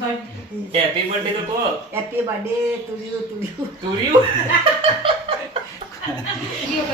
Birthday happy birthday તો કહો. Happy birthday તુર્યું તુર્યું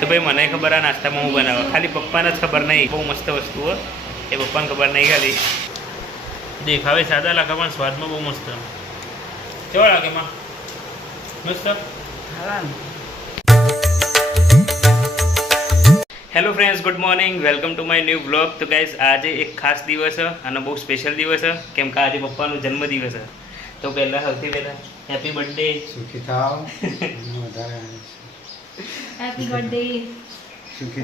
તો ભાઈ મને ખબર આ નાસ્તામાં હું બનાવું, ખાલી પપ્પાને જ ખબર નહીં. બહુ મસ્ત વસ્તુ હો, એ પપ્પાને ખબર નહીં. ખાલી દેખાવે સાદા લાગે પણ સ્વાદમાં બહુ મસ્ત. કેવો લાગે માં? મસ્ત. Hello friends, good morning, welcome to my new blog. તો ગાઈઝ આજે એક ખાસ દિવસ છે અને બહુ સ્પેશિયલ દિવસ છે, કેમ કે આજે પપ્પાનો જન્મદિવસ છે. તો પહેલાં સૌથી પહેલાં હેપી બર્થડે. સુખી થાવ હેપી બર્થડે સુખી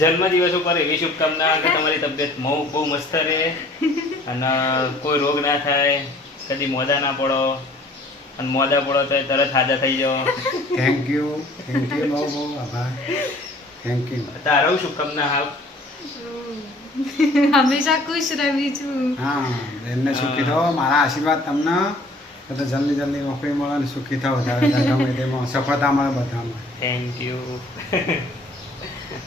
જન્મદિવસ ઉપર એવી શુભકામના કે તમારી તબિયત બહુ મસ્ત રહે અને કોઈ રોગ ના થાય, કદી મોદા ના પડો, અને મોદા પડો તો તરત હાજર થઈ જાઓ. થેન્ક યુ બહુ આભાર. Thank you. તારો શુભકામના હાવ. હંમેશા ખુશ રહી છું. હા, બેનને સુખી થાવ. મારા આશીર્વાદ તમને તો જલ્દી નોકરી મળે ને સુખી થાવ, ગમે તેમાં સફળતા મળે બધામાં. Thank you.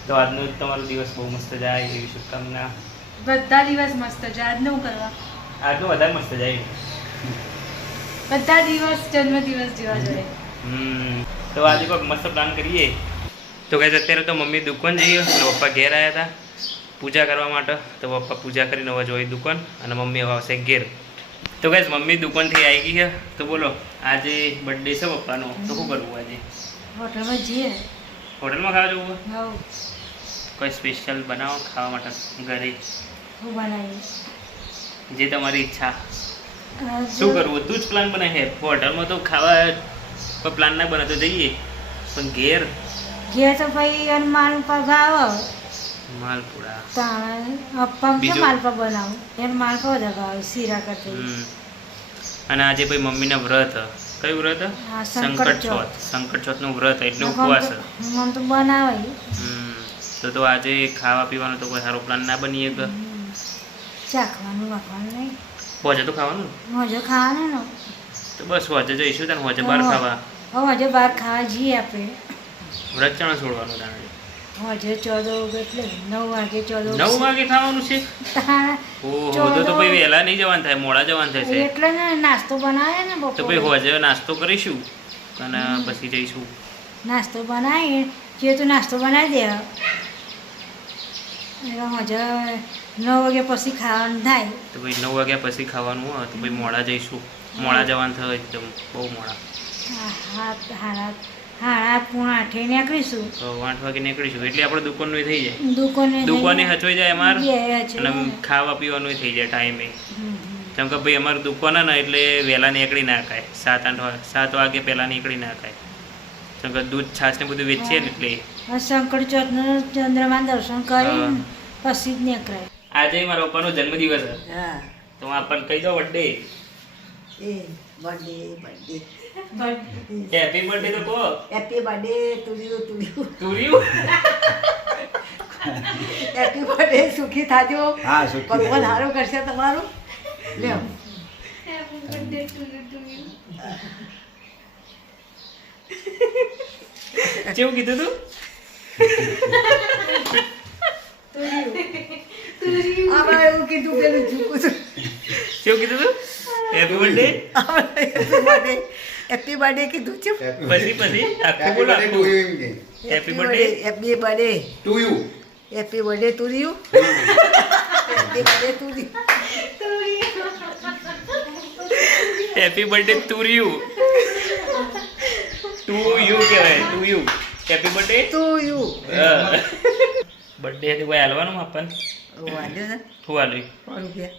તો આજનો તમારો દિવસ બહુ મસ્ત જાય એવી શુભકામના. બધા દિવસ મસ્ત જાય. આજનું કરવા આજનો વધારે મસ્ત જાય. બધા દિવસ જન્મદિવસ જેવા જોઈએ. તો આજે કોઈ મસ્ત પ્લાન કરીએ. તો ગાઈસ અત્યારે તો મમ્મી દુકાન જઈએ અને પપ્પા ઘેર આવ્યા હતા પૂજા કરવા માટે. તો પપ્પા પૂજા કરીને હવે જોઈ દુકાન અને મમ્મી હવે આવશે ઘેર. તો ગાઈસ મમ્મી દુકાનથી આવી ગઈ છે. તો બોલો આજે બર્થડે છે પપ્પાનો, તો શું કરવું આજે? હોટલમાં જઈએ. હોટલમાં ખાવા જવું? હા. કોઈ સ્પેશિયલ બનાવો ખાવા માટે ઘરે? હું બનાવીએ જે તમારી ઈચ્છા. શું કરવું? તું જ પ્લાન બનાવે. હોટલમાં તો ખાવા કોઈ પ્લાન ના બને તો જઈએ, પણ ઘેર તો ભાઈ અને માલપા ભાવ માલપુડા અપ્પમ કે બીજું? માલપા બનાવું એને માલપા વધારે ભાવે શીરા કરતી. અને આજે ભાઈ મમ્મીના વ્રત. કયું વ્રત? હા, સંકટ ચોથનું વ્રત એટલે ઉપવાસ. મન તો બનાવે. તો આજે ખાવા પીવાનો તો કોઈ સારો પ્લાન ના બનીએ કે ચાખવાનું વાખવાનું નહીં. હોજે તો ખાવાનું હોજે ખાવાનું ને. તો બસ હોજે જઈશું તને હોજે બહાર ખાવા. હોજે બહાર ખાવા જઈએ આપણે. વ્રત ચણા છોડવાનું તાણે. હોજે 14 એટલે 9 વાગે 14 9 વાગે ખાવાનું છે? ઓહો, તો ભાઈ વહેલા નહીં જવાનું થાય, મોડા જવાનું થશે. એટલે ને નાસ્તો બનાવે ને તો બપોરે. ભાઈ હોજે નાસ્તો કરીશું અને પછી જઈશું. નાસ્તો બનાવી જે તું નાસ્તો બનાવી દે હોજે 9 વાગ્યા પછી ખાવાનું થાય. તો ભાઈ 9 વાગ્યા પછી ખાવાનું હોય તો ભાઈ મોડા જઈશું. મોડા જવાનું થાય એકદમ બહુ મોડા. સાડા 8:30 નીકળીશું. તો 8 વાગે નીકળીશું એટલે આપણે દુકાનનું થઈ જાય. દુકાને હચવાઈ જાય અમારે અને ખાવા પીવાનું થઈ જાય ટાઈમે. કેમ કે ભાઈ અમારી દુકાન ને એટલે વહેલા નીકળી ના ખાય. 7 વાગે પહેલાં નીકળી ના ખાય. કેમ કે દૂધ છાશ ને બધું વેચીએ ને એટલે. શંકર ચોથનું ચંદ્રમાન દર્શન કરી પછી જ નીકળાય. આજે મારા પપ્પાનો જન્મદિવસ છે. હા. તો આપણને કહી દો બર્થડે. બર્થડે હેપી બર્થડે તો કહો. હેપી બર્થડે તુર્યું તુર્યું હેપી બર્થડે સુખી થાજો. હા, સુખી ભગવાન થાજો. સારું કરશે તમારું. લ્યો કેવું કીધું તું? આપણે એવું કીધું પેલું ચૂકું છું. કેવું કીધું તું? Happy birthday. હેપી બર્થડે કીધું છે. પછી આખું બોલો આખું. Happy birthday. Happy birthday to you. Happy birthday તુર્યું. હેપી બર્થડે તુર્યું. હેપી બર્થડે તુર્યું. ટુ યુ કહેવાય. To you. હેપી બર્થડે તુર્યું. બર્થડે હતી કોઈ હાલવાનું આપણને? વાંધો ને શું હાલવી? ₹100.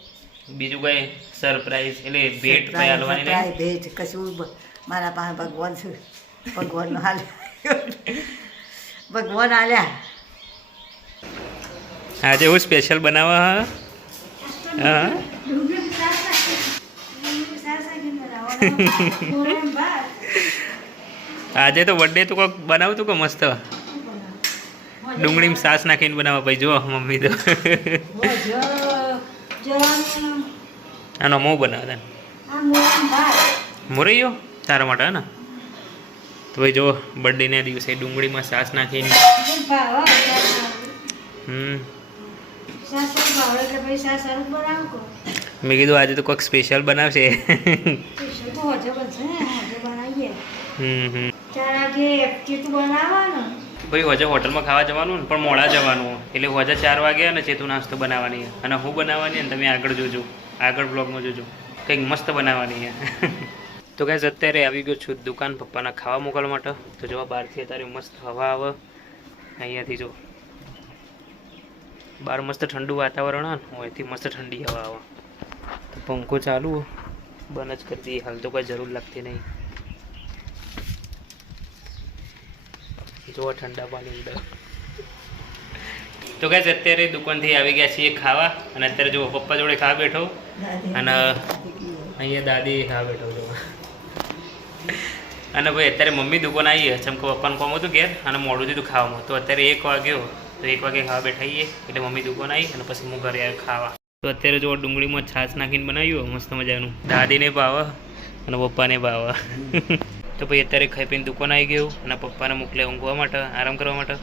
બીજું કઈ સરપ્રાઈઝ એટલે ભેટ કઈ હાલવાની નહીં? ભેટ કશું મારા પાસે ભગવાન છે. ભગવાનનો હાલ ભગવાન હાલ્યા. આજે એવું સ્પેશિયલ બનાવવા? હા. આજે તો બર્થડે તો કોઈક બનાવતું કે મસ્ત ડુંગળીમાં સાસ નાખીને બનાવવા. ભાઈ જો મમ્મી તો આનો મોં બનાવતા મોરૈયો તારા માટે ને. તો ભાઈ જો બર્થડેના દિવસે ડુંગળીમાં સાસ નાખીને શાક સારું ભાવે એટલે પછી શાક સારું બનાવું કહો. મેં કીધું આજે તો કોઈક સ્પેશિયલ બનાવશે. સ્પેશિયલ તો હોજે બનશે ને, હોજે બનાવીએ. 4 વાગે ચેતું બનાવવાનું. ભાઈ હોજે હોટલમાં ખાવા જવાનું ને, પણ મોડા જવાનું એટલે હોજે 4 વાગે અને ચેતું નાસ્તો બનાવવાની અને હું બનાવવાની અને તમે આગળ જોજો, આગળ બ્લોગમાં જોજો, કંઈક મસ્ત બનાવવાની. તો ગાઈસ અત્યારે આવી ગયો છું દુકાન પપ્પાના ખાવા મોકલવા માટે. તો જોવા બહારથી અત્યારે મસ્ત હવા આવે અહીંયાથી, જો બહાર મસ્ત ઠંડુ વાતાવરણ આવે ને, અહીંથી મસ્ત ઠંડી હવા આવે. તો પંખો ચાલુ બંધ જ કરી દઈએ, હાલ તો કોઈ જરૂર લાગતી નહીં. જો ઠંડા પાણી અંદર. તો ગાઈસ અત્યારે દુકાનથી આવી ગયા છીએ ખાવા અને અત્યારે જો પપ્પા જોડે ખાવા બેઠો અને અહીંયા દાદી ખાવા બેઠો જો. અને ભાઈ અત્યારે મમ્મી દુકાન આવી ચમકો પપ્પાનું કામ હતું ઘેર અને મોડું દીધું ખાવામાં. તો અત્યારે 1 વાગ્યો તો 1 વાગે ખાવા બેઠાઈએ એટલે મમ્મી દુકાન આવી અને પછી હું ઘરે આવ્યો ખાવા. તો અત્યારે જો ડુંગળીમાં છાશ નાખીને બનાવ્યું મસ્ત મજાનું, દાદીને ભાવે અને પપ્પાને ભાવે. તો ભાઈ અત્યારે ખાઈ પીને દુકાન આવી ગયું અને પપ્પાને મોકલે ઊંઘવા માટે, આરામ કરવા માટે.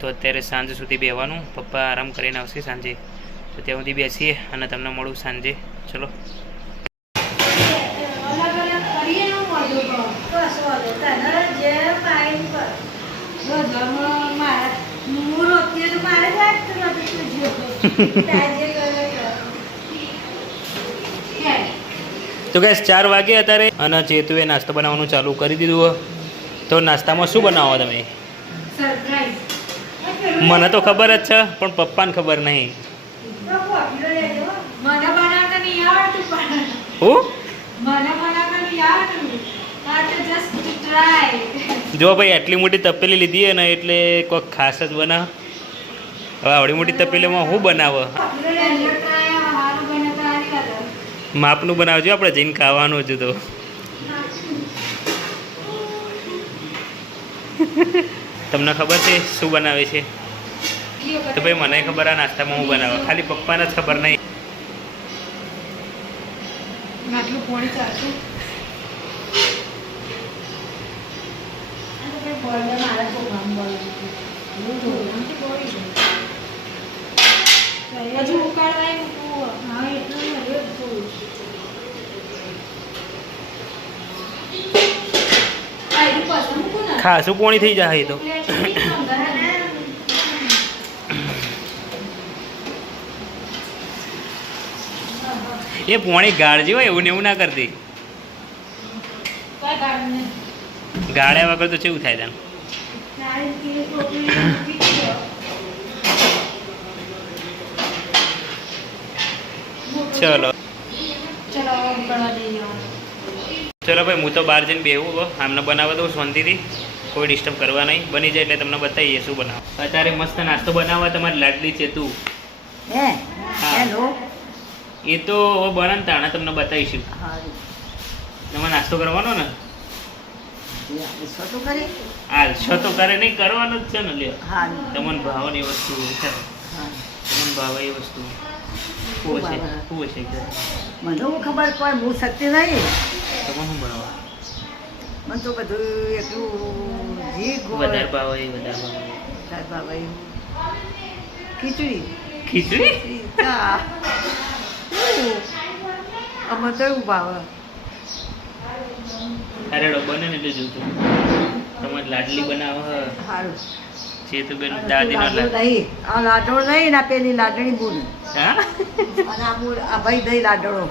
તો અત્યારે સાંજ સુધી બેસવાનું, પપ્પા આરામ કરીને આવશે સાંજે. તો ત્યાં સુધી બેસીએ અને તમને મળું સાંજે. ચલો અલગ અલગ કરીએ એવું વાંધો કહો. કશો વાંધો તને જે પાણી પર ઘરમાં મારા હું રોકીએ તો મારે જ લાગતું નથી તું જે તારે જે કરે કર. તો ગેસ 4 વાગે અત્યારે અને ચેતુએ નાસ્તો બનાવવાનું ચાલુ કરી દીધું. તો નાસ્તામાં શું બનાવો તમે? સરપ્રાઈઝ. મને તો ખબર જ છે પણ પપ્પાને ખબર નહીં. તો પોટલો લેજો. મને બનાવતા નહીં આવડતું પણ. હું મને બનાવતા નહીં આવડતું. આ તો જસ્ટ ટ્રાય. જો ભાઈ આટલી મોટી તપેલી લીધી ને એટલે કોઈક ખાસ જ બનાવ. હવે આવડી મોટી તપેલીમાં હું બનાવો? માપનું બનાવજો, આપણે જઈને ખાવાનું હતું. તો તમને ખબર છે શું બનાવે છે? તો ભાઈ મને ખબર આ નાસ્તામાં હું બનાવું, ખાલી પપ્પાને જ ખબર નહીં. આટલું પાણી ચાલતું. મારા છોકરાને બોલાવું હજુ ઉકાળવાય મૂકવું. હા એટલું ખાસું પોણી થઈ જાય તો. એ પોણી ગાળજી હોય એવું ને એવું ના કરતી. ગાળ્યા વગર તો કેવું થાય તને? ચલો ચલો ભાઈ, હું તો બહાર જઈને બેહું, આમને બનાવવા દઉં શાંતિથી, કોઈ ડિસ્ટર્બ કરવા નહીં. બની જાય એટલે તમને બતાવીએ શું બનાવો. અત્યારે મસ્ત નાસ્તો બનાવવા તમારી લાડલી છે તું. હેલો. એ તો હવે બને ને તાણે તમને બતાવીશું. તમારે નાસ્તો કરવાનો ને? હાલ છો તો કરે નહીં, કરવાનો જ છે ને. લ્યો તમને ભાવે એ વસ્તુ છે, તમને ભાવે એ વસ્તુ શું છે? મને તો ખબર પડે બહુ શક્તિ નહીં. તમને શું બનાવવા મને તો બધું એટલું વધારે ભાવે એ વધારે ભાવે? ખીચડી ખીચડી અમે તો એવું ભાવે. અરે બને ને એટલે જોતું તમારે લાડલી બનાવે સારું છે તો બેન દાદીનો નહીં, આ લાડો નહીં ને પેલી લાડણી બુન હા અને આ બુન આ ભાઈ દહીં લાડણો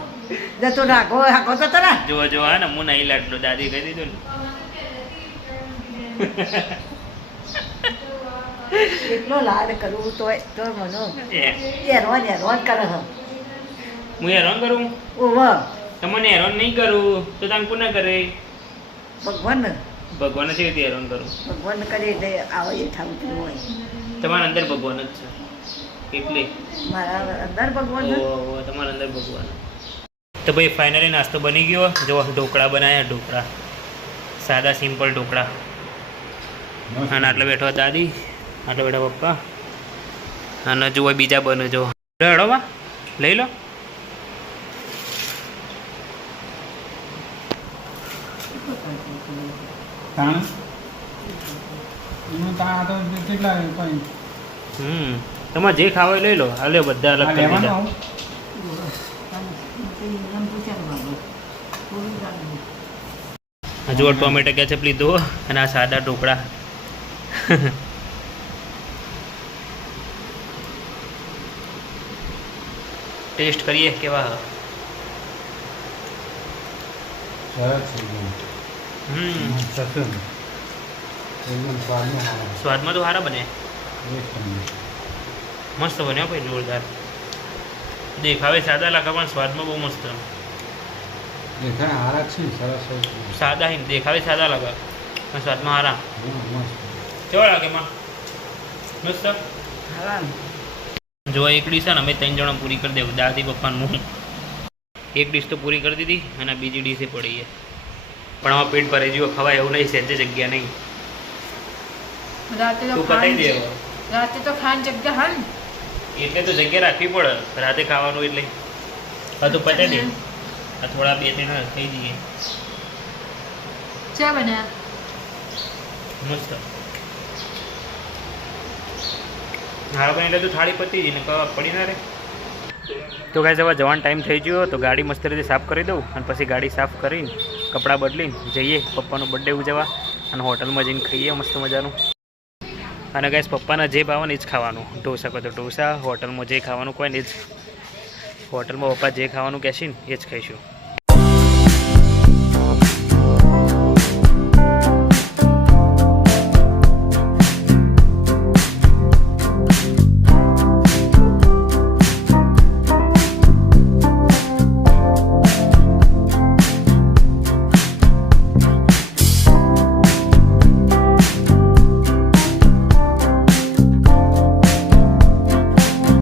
જતો રાખો હાકો તો ને. જો જો હા ને હું નહીં લાડલો, દાદી કહી દીધું ને. એટલો લાડ કરવું તો મને એ, હેરવાન કરે છે. હું હેરાન કરું? ઓવ તમને હેરાન નહીં કરું તો તમે કોને કરે? ભગવાન ભગવાન છે રીતે હેરાન કરું? ભગવાન કરે એટલે આવે એ થતું હોય. તમારા અંદર ભગવાન જ છે એટલે મારા અંદર ભગવાન તમારા અંદર ભગવાન. તો ભાઈ ફાઇનલી નાસ્તો બની ગયો. જો ઢોકળા બનાવ્યા, ઢોકળા સાદા સિમ્પલ ઢોકળા. અને આટલા બેઠો દાદી, આટલા બેઠા પપ્પા અને જુઓ બીજા બને. જો હેડોમાં લઈ લો. કેટલા તમારે જે ખાવા હોય લઈ લો. હાલે બધા અલગ આ કરી લેવાનું દીધા. આવું? હજુ ટોમેટો કેચઅપ લીધું અને આ સાદા ઢોકળા. ટેસ્ટ કરીએ કેવા. સરસ છે એકદમ. સફેદ એકદમ સ્વાદમાં સારા. સ્વાદમાં તો સારા બને. એકદમ. મસ્ત બન્યો ભાઈ, જોરદાર. દેખાવે સાદા લાગે પણ સ્વાદમાં બહુ મસ્ત. દેખાય સારા જ છે સરસ છે. સાદા હિમ દેખાવે સાદા લાગે પણ સ્વાદમાં સારા. મસ્ત. કેવા લાગે માં? મસ્ત. જો એક ડીશ છે ને અમે 3 જણા પૂરી કરી દેવું. દાદી પપ્પાનું હું એક ડીશ તો પૂરી કરી દીધી અને બીજી ડીશે પડી છે. પણ આમાં પેટ ભરાઈ ગયું, ખવાય એવું નહીં, સહેજે જગ્યા નહીં. રાતે તો તું પતાવી દે હવે. રાતે તો ખાન જગ્યા હા ને એટલે તો જગ્યા રાખવી પડે રાતે ખાવાનું એટલે. હા તો પતાવી દે. આ થોડા 2-3 થઈ જઈએ. ચા બન્યા મસ્ત. હારા બને એટલે તો થાળી પતી જઈને પડી ના રે. તો ગાઈસ હવે જવાનો ટાઈમ થઈ ગયો તો ગાડી મસ્ત રીતે સાફ કરી દઉં અને પછી ગાડી સાફ કરીને કપડાં બદલીને જઈએ પપ્પાનો બર્થડે ઉજવવા અને હોટલમાં જઈને ખાઈએ મસ્ત મજાનું. અને ગાઈસ પપ્પાના જે ભાવે ને એ જ ખાવાનું. ઢોસા કહો તો ઢોસા, હોટલમાં જે ખાવાનું કોઈ ને એ જ. હોટલમાં પપ્પા જે ખાવાનું કહેશે ને એ જ ખાઈશું.